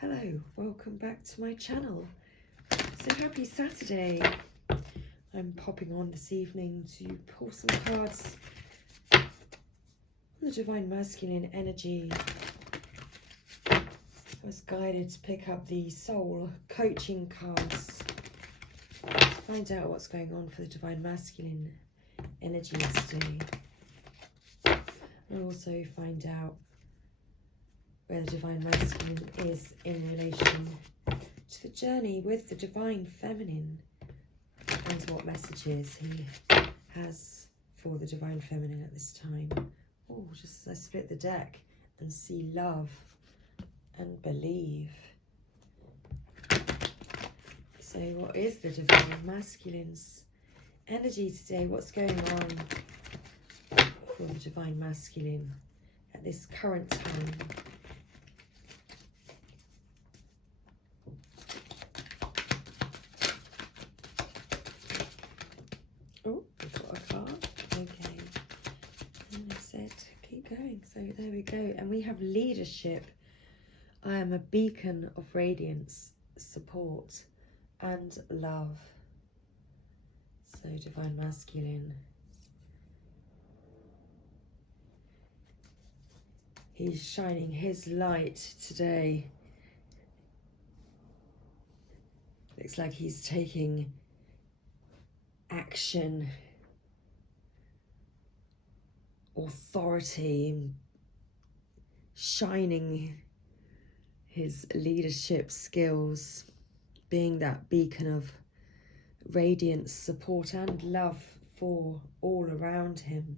Hello, welcome back to my channel. So happy Saturday. I'm popping on this evening to pull some cards on the Divine Masculine energy. I was guided to pick up the Soul Coaching cards to find out what's going on for the Divine Masculine energy today. And also find out where the Divine Masculine is in relation to the journey with the Divine Feminine and what messages he has for the Divine Feminine at this time. Oh, just let's split the deck and see love and believe. So what is the Divine Masculine's energy today? What's going on for the Divine Masculine at this current time? Oh, we've got a card. Okay. And I said, keep going. So there we go. And we have leadership. I am a beacon of radiance, support, and love. So Divine Masculine. He's shining his light today. Looks like he's taking action, authority, shining his leadership skills, being that beacon of radiance, support and love for all around him.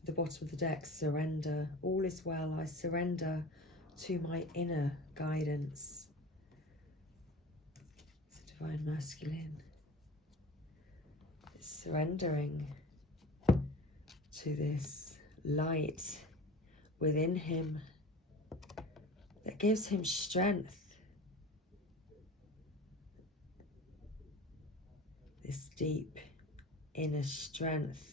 At the bottom of the deck, surrender. All is well, I surrender to my inner guidance. It's Divine Masculine. It's surrendering to this light within him that gives him strength. This deep inner strength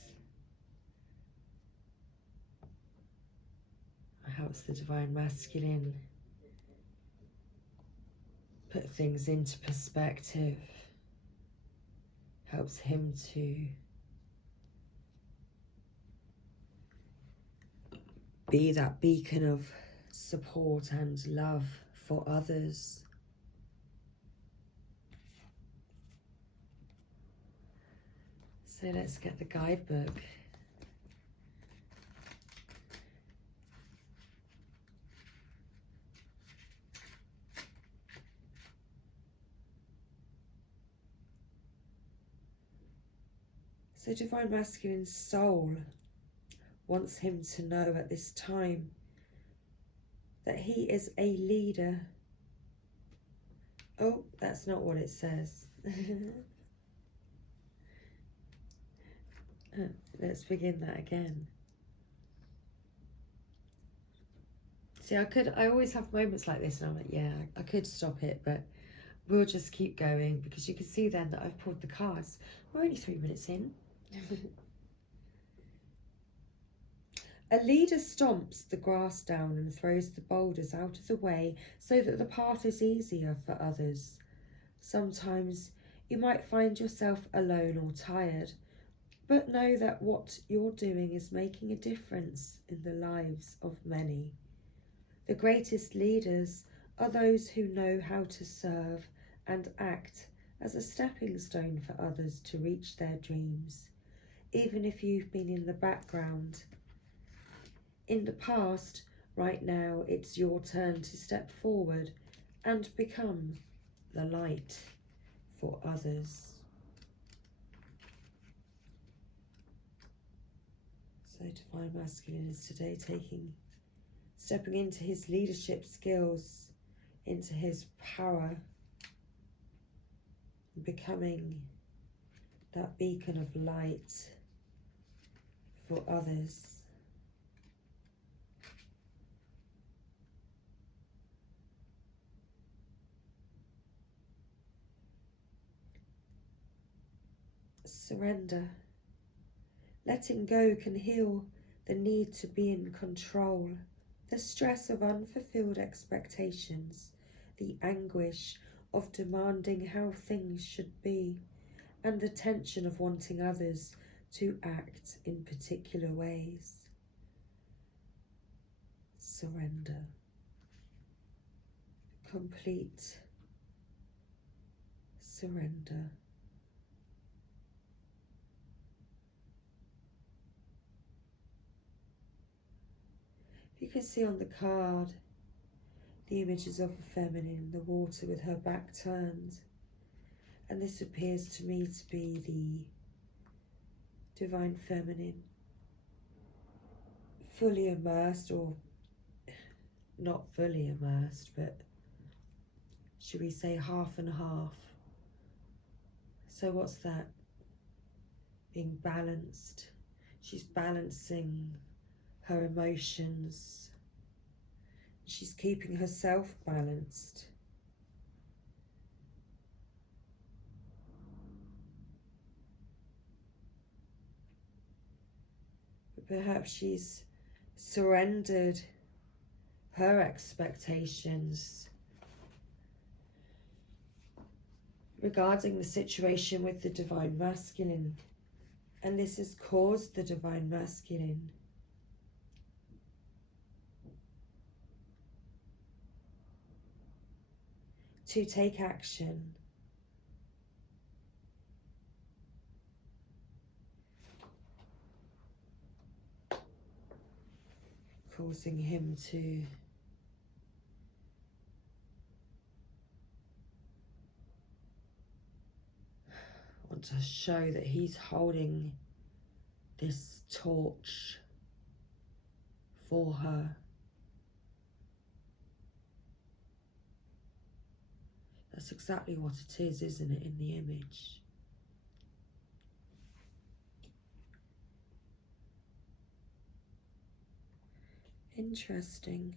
helps the Divine Masculine put things into perspective, helps him to be that beacon of support and love for others. So let's get the guidebook. So Divine Masculine's soul wants him to know at this time that he is a leader. Oh, that's not what it says. Let's begin that again. See, I always have moments like this and I'm like, yeah, I could stop it, but we'll just keep going because you can see then that I've pulled the cards. We're only 3 minutes in. A leader stomps the grass down and throws the boulders out of the way so that the path is easier for others. Sometimes you might find yourself alone or tired, but know that what you're doing is making a difference in the lives of many. The greatest leaders are those who know how to serve and act as a stepping stone for others to reach their dreams, even if you've been in the background. In the past, right now, it's your turn to step forward and become the light for others. So Divine Masculine is today stepping into his leadership skills, into his power, and becoming that beacon of light for others. Surrender. Letting go can heal the need to be in control. the stress of unfulfilled expectations, the anguish of demanding how things should be, and the tension of wanting others to act in particular ways. Surrender. Complete surrender. You can see on the card the images of a feminine in the water with her back turned, and this appears to me to be the divine feminine, fully immersed, or not fully immersed, but should we say half and half. So what's that? Being balanced. She's balancing her emotions. She's keeping herself balanced. But perhaps she's surrendered her expectations regarding the situation with the divine masculine, and this has caused the divine masculine to take action, causing him to want to show that he's holding this torch for her. That's exactly what it is, isn't it, in the image? Interesting.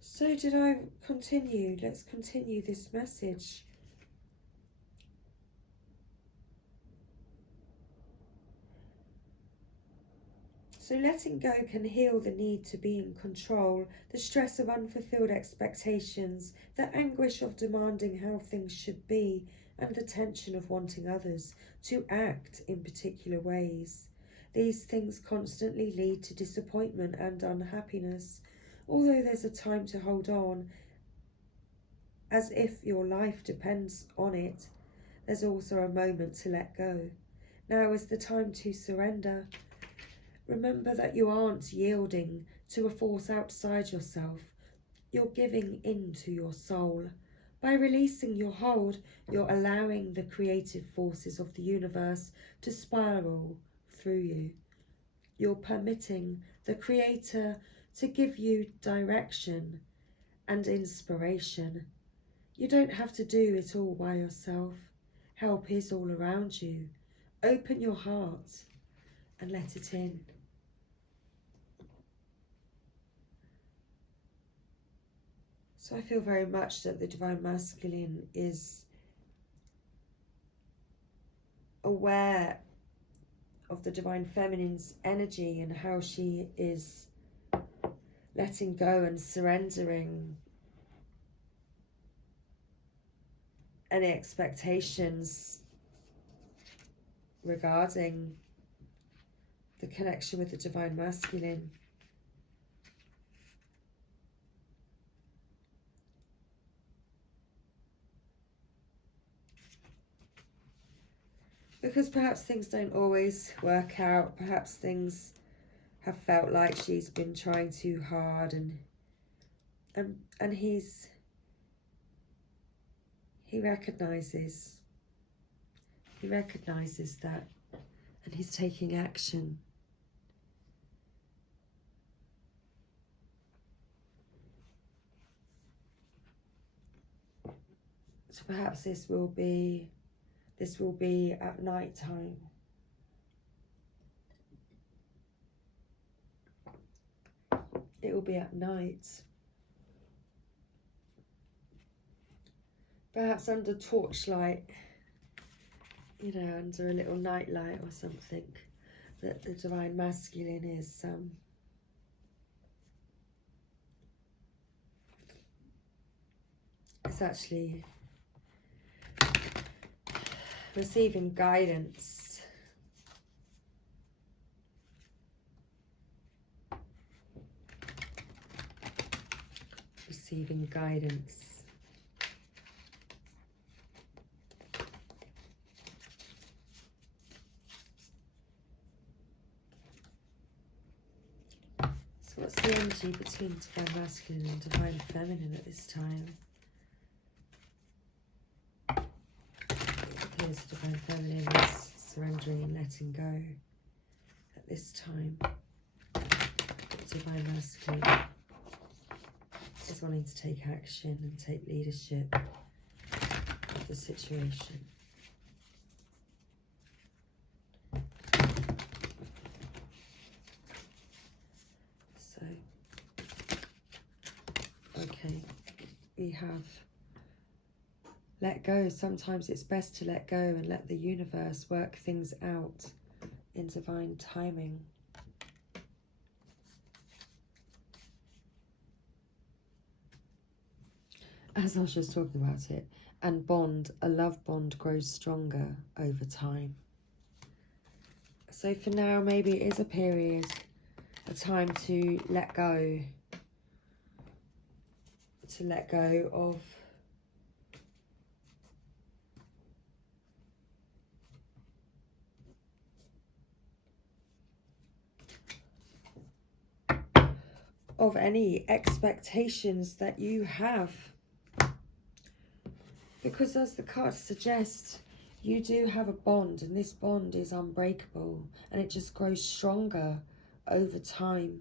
So did I continue? Let's continue this message. So letting go can heal the need to be in control, the stress of unfulfilled expectations, the anguish of demanding how things should be, and the tension of wanting others to act in particular ways. These things constantly lead to disappointment and unhappiness. Although there's a time to hold on, as if your life depends on it, there's also a moment to let go. Now is the time to surrender. Remember that you aren't yielding to a force outside yourself. You're giving in to your soul. By releasing your hold, you're allowing the creative forces of the universe to spiral through you. You're permitting the Creator to give you direction and inspiration. You don't have to do it all by yourself. Help is all around you. Open your heart and let it in. So I feel very much that the divine masculine is aware of the divine feminine's energy and how she is letting go and surrendering any expectations regarding the connection with the divine masculine. Because perhaps things don't always work out, perhaps things have felt like she's been trying too hard, and he recognizes that, and he's taking action. So perhaps this will be at night time. It will be at night. perhaps under torchlight, you know, under a little nightlight or something, that the Divine Masculine is actually receiving guidance. Receiving guidance. So what's the energy between Divine Masculine and Divine Feminine at this time? It appears Divine Feminine is surrendering and letting go at this time. Divine Masculine is wanting to take action and take leadership of the situation. So, okay, we have let go. Sometimes it's best to let go and let the universe work things out in divine timing. As I was just talking about it, and a love bond grows stronger over time. So for now, maybe it is a period, a time to let go of any expectations that you have. Because as the cards suggest, you do have a bond, and this bond is unbreakable, and it just grows stronger over time.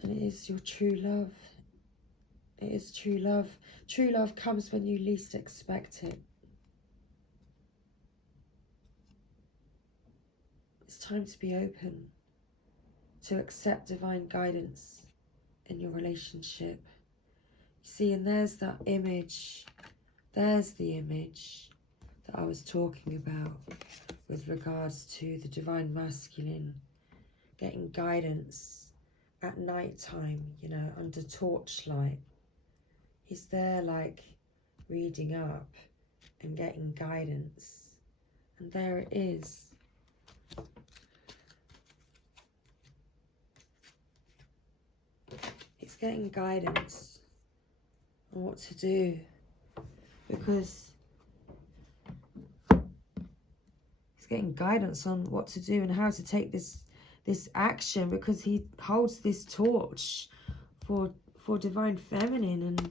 And it is your true love. It is true love. True love comes when you least expect it. It's time to be open, to accept divine guidance in your relationship. You see, and there's that image. There's the image that I was talking about with regards to the Divine Masculine getting guidance at night time, you know, under torchlight. He's there like reading up and getting guidance. And there it is. He's getting guidance on what to do, because he's getting guidance on what to do and how to take this action, because he holds this torch for Divine Feminine, and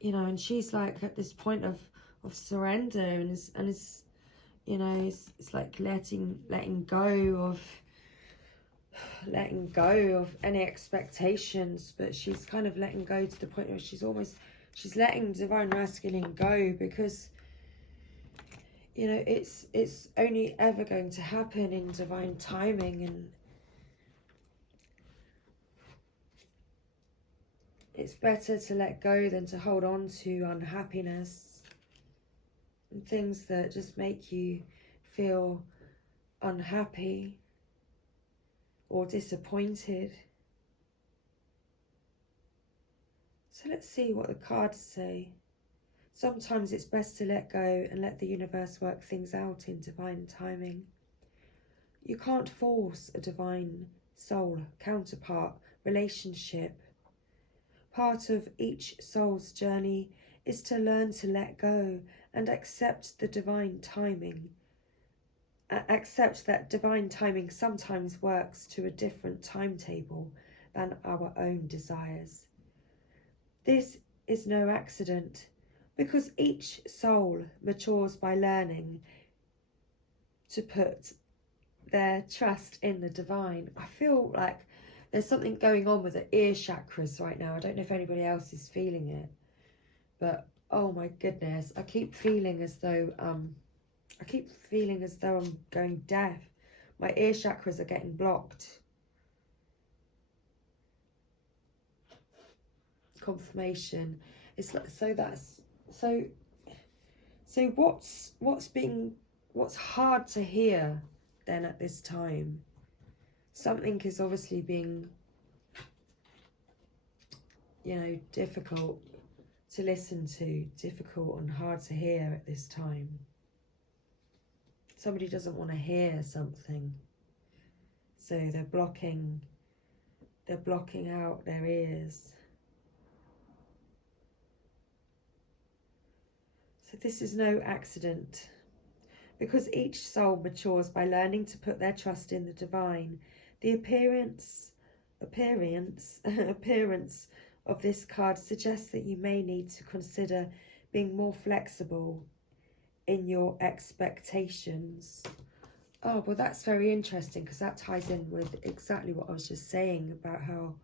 you know, and she's like at this point of surrender, and is you know, it's like letting go of any expectations, but she's kind of letting go to the point where she's letting Divine Masculine go, because you know, it's only ever going to happen in divine timing, and it's better to let go than to hold on to unhappiness and things that just make you feel unhappy or disappointed. So let's see what the cards say. Sometimes it's best to let go and let the universe work things out in divine timing. You can't force a divine soul counterpart relationship. Part of each soul's journey is to learn to let go and accept the divine timing. Accept that divine timing sometimes works to a different timetable than our own desires. This is no accident, because each soul matures by learning to put their trust in the divine. I feel like there's something going on with the ear chakras right now. I don't know if anybody else is feeling it, but oh my goodness, I keep feeling as though I'm going deaf. My ear chakras are getting blocked. Confirmation. It's like, so what's hard to hear then at this time? Something is obviously being, difficult to listen to, difficult and hard to hear at this time. Somebody doesn't want to hear something, so they're blocking out their ears. So this is no accident, because each soul matures by learning to put their trust in the divine. The appearance of this card suggests that you may need to consider being more flexible in your expectations. Oh, well, that's very interesting, because that ties in with exactly what I was just saying about how,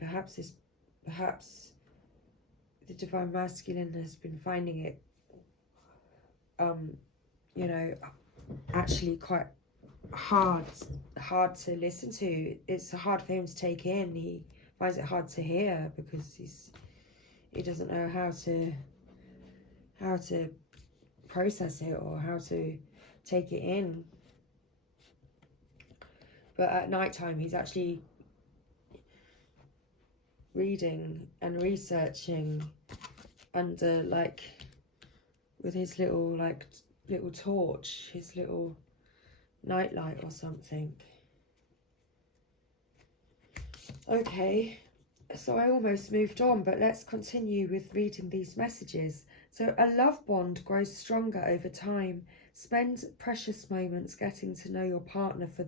perhaps the divine masculine has been finding it, actually quite hard to listen to. It's hard for him to take in. He finds it hard to hear because he doesn't know how to process it or how to take it in. But at night time, he's actually reading and researching under, with his little torch, his little nightlight or something. Okay, so I almost moved on, but let's continue with reading these messages. So a love bond grows stronger over time. Spend precious moments getting to know your partner for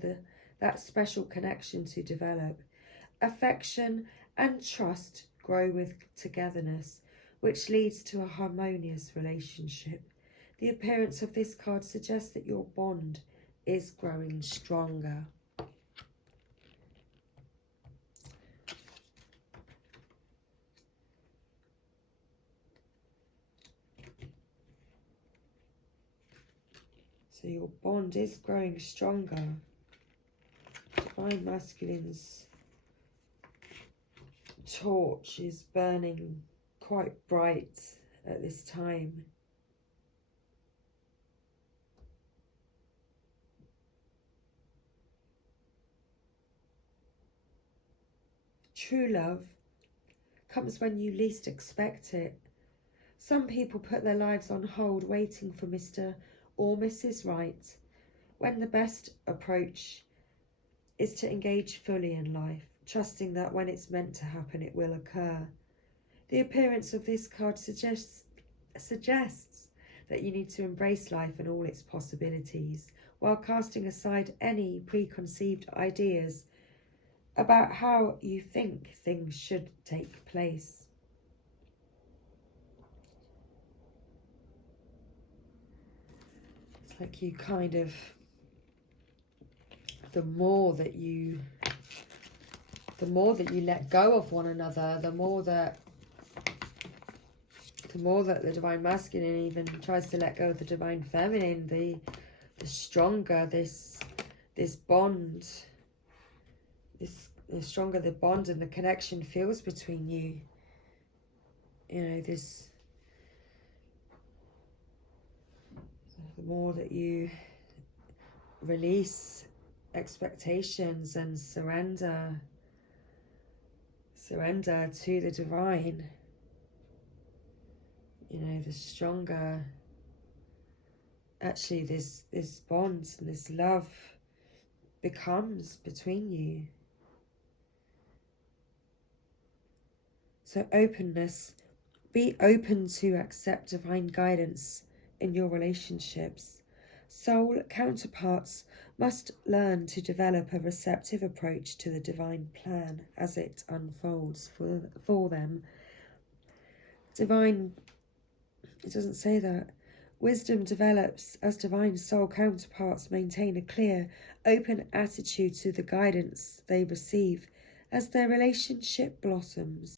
that special connection to develop. Affection and trust grow with togetherness, which leads to a harmonious relationship. The appearance of this card suggests that your bond is growing stronger. So your bond is growing stronger. Divine Masculine's torch is burning quite bright at this time. True love comes when you least expect it. Some people put their lives on hold waiting for Mr. or Mrs. Right, when the best approach is to engage fully in life, trusting that when it's meant to happen, it will occur. The appearance of this card suggests that you need to embrace life and all its possibilities, while casting aside any preconceived ideas about how you think things should take place. It's like you kind of, the more that you let go of one another, the more that the divine masculine even tries to let go of the divine feminine, the stronger this bond, the stronger the bond and the connection feels between you. The more that you release expectations and surrender to the divine, the stronger actually this bond and this love becomes between you. So openness, be open to accept divine guidance in your relationships. Soul counterparts must learn to develop a receptive approach to the divine plan as it unfolds for them. Divine, it doesn't say that. Wisdom develops as divine soul counterparts maintain a clear, open attitude to the guidance they receive as their relationship blossoms.